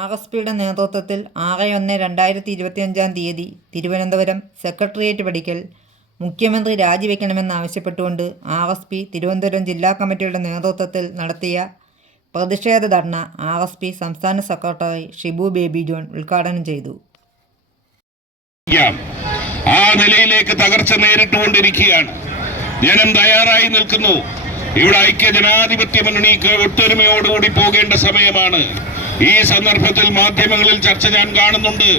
RSPയുടെ നേതൃത്വത്തിൽ 6/1/2025 തിരുവനന്തപുരം സെക്രട്ടേറിയറ്റ് പടിക്കൽ മുഖ്യമന്ത്രി രാജിവെക്കണമെന്നാവശ്യപ്പെട്ടുകൊണ്ട് RSP തിരുവനന്തപുരം ജില്ലാ കമ്മിറ്റിയുടെ നേതൃത്വത്തിൽ നടത്തിയ പ്രതിഷേധ ധർണ RSP സംസ്ഥാന സെക്രട്ടറി ഷിബു ബേബി ജോൺ ഉദ്ഘാടനം ചെയ്തു. ആ നിലയിലേക്ക് തകർച്ച നേരിട്ടുകൊണ്ടിരിക്കുകയാണ്. ജനം തയ്യാറായി നിൽക്കുന്നു. ഇവിടെ ഐക്യ ജനാധിപത്യ മുന്നണിക്ക് ഒത്തൊരുമയോടുകൂടി പോകേണ്ട സമയമാണ്. ഈ സന്ദർഭത്തിൽ മാധ്യമങ്ങളിൽ ചർച്ച ഞാൻ കാണുന്നുണ്ട്.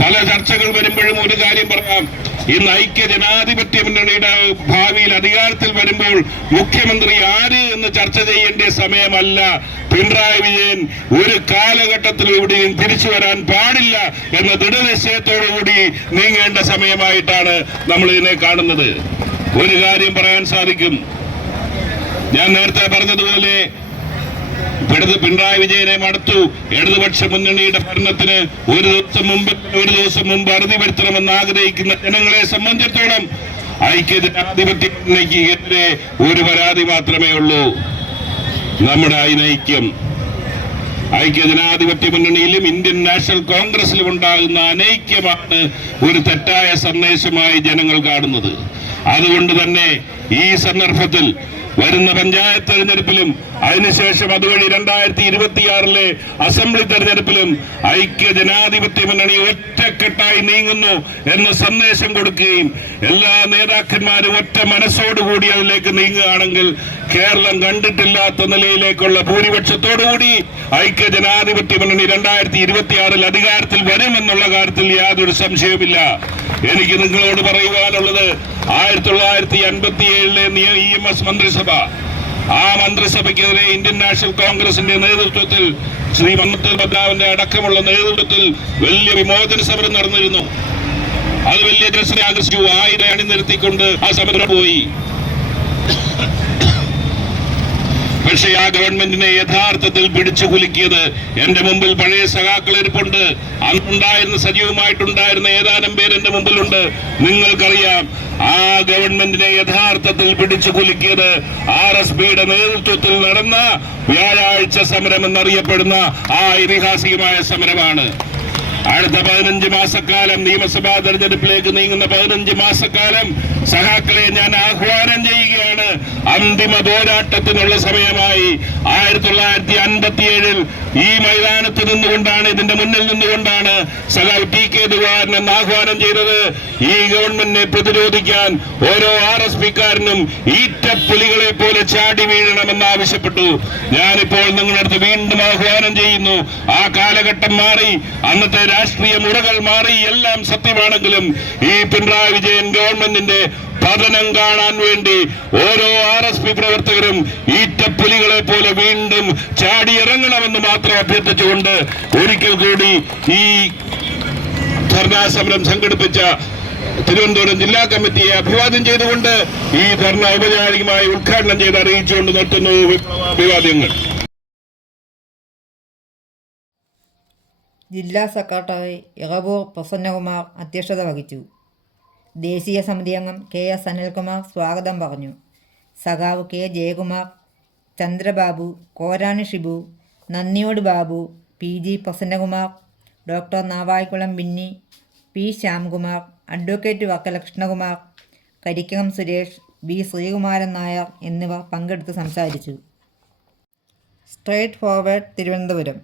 പല ചർച്ചകൾ വരുമ്പോഴും ഒരു കാര്യം പറയാം, ഇന്ന് ഐക്യ ജനാധിപത്യ മുന്നണിയുടെ ഭാവിയിൽ അധികാരത്തിൽ വരുമ്പോൾ മുഖ്യമന്ത്രി ആര് എന്ന് ചർച്ച ചെയ്യേണ്ട സമയമല്ല. പിണറായി വിജയൻ ഒരു കാലഘട്ടത്തിൽ ഇവിടെയും തിരിച്ചു വരാൻ പാടില്ല എന്ന ദൃഢനിശ്ചയത്തോടുകൂടി നീങ്ങേണ്ട സമയമായിട്ടാണ് നമ്മൾ ഇതിനെ കാണുന്നത്. ഒരു കാര്യം പറയാൻ സാധിക്കും, ഞാൻ നേരത്തെ പറഞ്ഞതുപോലെ പിണറായി വിജയനെ മടുത്തു. ഇടതുപക്ഷ മുന്നണിയുടെ ഭരണത്തിന് ഒരു ദിവസം മുമ്പ് അറുതി വരുത്തണമെന്ന് ആഗ്രഹിക്കുന്ന ജനങ്ങളെ സംബന്ധിച്ചിടത്തോളം ഐക്യ ജനാധിപത്യ മുന്നണിക്ക് എതിരെ ഒരു പരാതി മാത്രമേ ഉള്ളൂ, നമ്മുടെ അനൈക്യം. ഐക്യ ജനാധിപത്യ മുന്നണിയിലും ഇന്ത്യൻ നാഷണൽ കോൺഗ്രസിലും ഉണ്ടാകുന്ന അനൈക്യമാണ് ഒരു തെറ്റായ സന്ദേശമായി ജനങ്ങൾ കാണുന്നത്. അതുകൊണ്ട് തന്നെ ഈ സന്ദർഭത്തിൽ വരുന്ന പഞ്ചായത്ത് തെരഞ്ഞെടുപ്പിലും അതിനുശേഷം അതുവഴി 2026 അസംബ്ലി തെരഞ്ഞെടുപ്പിലും ഐക്യ ജനാധിപത്യ മുന്നണി ഒറ്റക്കെട്ടായി നീങ്ങുന്നു എന്ന സന്ദേശം കൊടുക്കുകയും എല്ലാ നേതാക്കന്മാരും ഒറ്റ മനസ്സോടുകൂടി അതിലേക്ക് നീങ്ങുകയാണെങ്കിൽ കേരളം കണ്ടിട്ടില്ലാത്ത നിലയിലേക്കുള്ള ഭൂരിപക്ഷത്തോടുകൂടി ഐക്യ ജനാധിപത്യ മുന്നണി 2026 അധികാരത്തിൽ വരുമെന്നുള്ള കാര്യത്തിൽ യാതൊരു സംശയവുമില്ല. എനിക്ക് നിങ്ങളോട് പറയുവാനുള്ളത്, 1957 EMS മന്ത്രിസഭ, ആ മന്ത്രിസഭയ്ക്കെതിരെ ഇന്ത്യൻ നാഷണൽ കോൺഗ്രസിന്റെ നേതൃത്വത്തിൽ ശ്രീ മന്നത്ത് പദ്മനാഭന്റെ അടക്കമുള്ള നേതൃത്വത്തിൽ വലിയ വിമോചന സമരം നടന്നിരുന്നു. അത് വലിയ ജനശ്രീ ആകർഷിച്ചു. 1000 അണിനിരത്തിക്കൊണ്ട് ആ സമരം പോയി. പക്ഷേ ആ ഗവൺമെന്റിനെ യഥാർത്ഥത്തിൽ പിടിച്ചു കുലുക്കിയത്, എന്റെ മുമ്പിൽ പഴയ സഖാക്കൾ ഇരിപ്പുണ്ട്, അന്നുണ്ടായിരുന്ന സജീവമായിട്ടുണ്ടായിരുന്ന ഏതാനും പേര് എന്റെ മുമ്പിലുണ്ട്. നിങ്ങൾക്കറിയാം, ആ ഗവൺമെന്റിനെ യഥാർത്ഥത്തിൽ പിടിച്ചു കുലുക്കിയത് RSPയുടെ നേതൃത്വത്തിൽ നടന്ന വ്യാഴാഴ്ച സമരം എന്നറിയപ്പെടുന്ന ആ ഐതിഹാസികമായ സമരമാണ്. അടുത്ത 15 മാസക്കാലം, നിയമസഭാ തെരഞ്ഞെടുപ്പിലേക്ക് നീങ്ങുന്ന 15 മാസക്കാലം സഖാക്കളെ ഞാൻ ആഹ്വാനം ചെയ്യുകയാണ്. അന്തിമ പോരാട്ടത്തിനുള്ള സമയമായി. 1957 ഈ മൈതാനത്ത് നിന്നുകൊണ്ടാണ്, ഇതിന്റെ മുന്നിൽ നിന്നുകൊണ്ടാണ് സഖാവ് TK ദിവാകരൻ എന്ന് ആഹ്വാനം ചെയ്തത്. ഈ ഗവൺമെന്റിനെ പ്രതിരോധിക്കാൻ ഓരോ RSPക്കാരനും ഈറ്റപ്പുലികളെ പോലെ ചാടി വീഴണമെന്ന് ആവശ്യപ്പെട്ടു. ഞാനിപ്പോൾ നിങ്ങളുടെ അടുത്ത് വീണ്ടും ആഹ്വാനം ചെയ്യുന്നു. ആ കാലഘട്ടം മാറി, അന്നത്തെ രാഷ്ട്രീയ മുറകൾ മാറി, എല്ലാം സത്യമാണെങ്കിലും ഈ പിണറായി വിജയൻ ഗവൺമെന്റിന്റെ പതനം കാണാൻ വേണ്ടി ഓരോ RSP പ്രവർത്തകരും ഈറ്റപ്പുലികളെ പോലെ വീണ്ടും ചാടിയിറങ്ങണമെന്ന് മാത്രം അഭ്യർത്ഥിച്ചുകൊണ്ട് ഒരിക്കൽ കൂടി ഈ ധർണാ സമരം സംഘടിപ്പിച്ച തിരുവനന്തപുരം ജില്ലാ കമ്മിറ്റിയെ അഭിവാദ്യം ചെയ്തുകൊണ്ട് ഈ ധർണ ഔപചാരികമായി ഉദ്ഘാടനം ചെയ്ത് അറിയിച്ചുകൊണ്ട് നിർത്തുന്നു അഭിവാദ്യങ്ങൾ. ജില്ലാ സെക്രട്ടറി ഇറവൂർ പ്രസന്നകുമാർ അധ്യക്ഷത വഹിച്ചു. ദേശീയ സമിതി അംഗം KS അനിൽകുമാർ സ്വാഗതം പറഞ്ഞു. സഖാവ് K Jayakumar, Chandrababu, Korani Shibu, Nandiyode Babu, PG Prasannakumar, doctor Navaikulam Binny, P Shyamkumar, advocate Varkala Krishnakumar, Karikkakom Suresh, B Sreekumaran Nair എന്നിവർ പങ്കെടുത്ത് സംസാരിച്ചു. Straightforward Thiruvananthapuram.